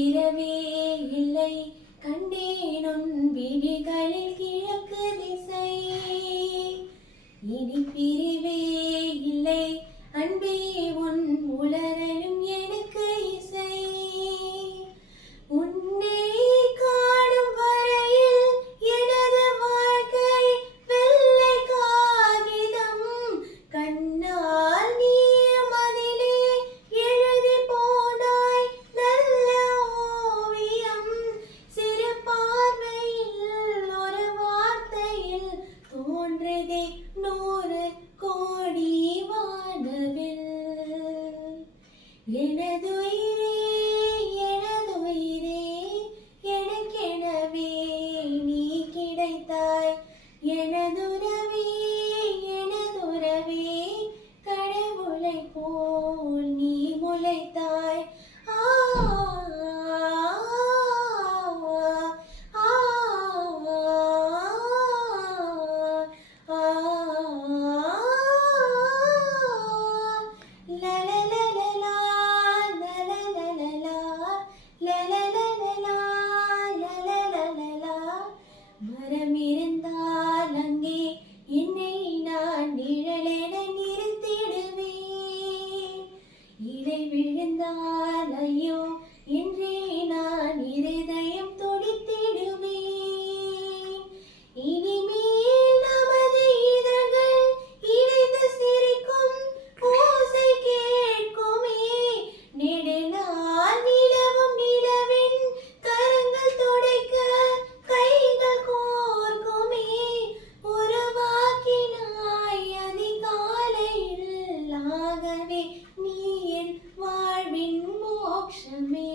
இரவே இல்லை கண்டேன் உன் விழிகளில் கிழக்கு திசை. இனி பிரிவே இல்லை அன்பே உன் உலரலும் எனக்கு இசை. உன்னை காணும் வரையில் எனது வாழ்க்கை வெள்ளை காகிதம். கண்ணால் நீ மதிலே எழுதி போனாய் நல்ல ஓவியம். சிறு பார்வையில் ஒரு வார்த்தையில் தோன்றதே 100 கோடி வானவில். எனதுயிரே எனதுயிரே எனக்கெனவே நீ கிடைத்தாய். எனதுறவே எனதுறவே கடவுளை போல் நீ முளைத்தாய். ஆ ஆ மரம் இருந்தால் அங்கே என்னை நான் நிழலென நிறுத்திடுவேன். இலை விழுந்தால் ஐயோ என்றே நான் இருதயம் துடித்திடுவேன். இனிமேல் நமது இதழ்கள் இணைந்து சிரிக்கும் ஓசை கேட்குமே. நெடுநாள் நிலவும் நிலவின் கரங்கள் துடைக்க கைகள் கோர்க்குமே. உருவாக்கினாய் அதிகாலையில் ஆகவே நீ என் வாழ்வின் மோட்சமே.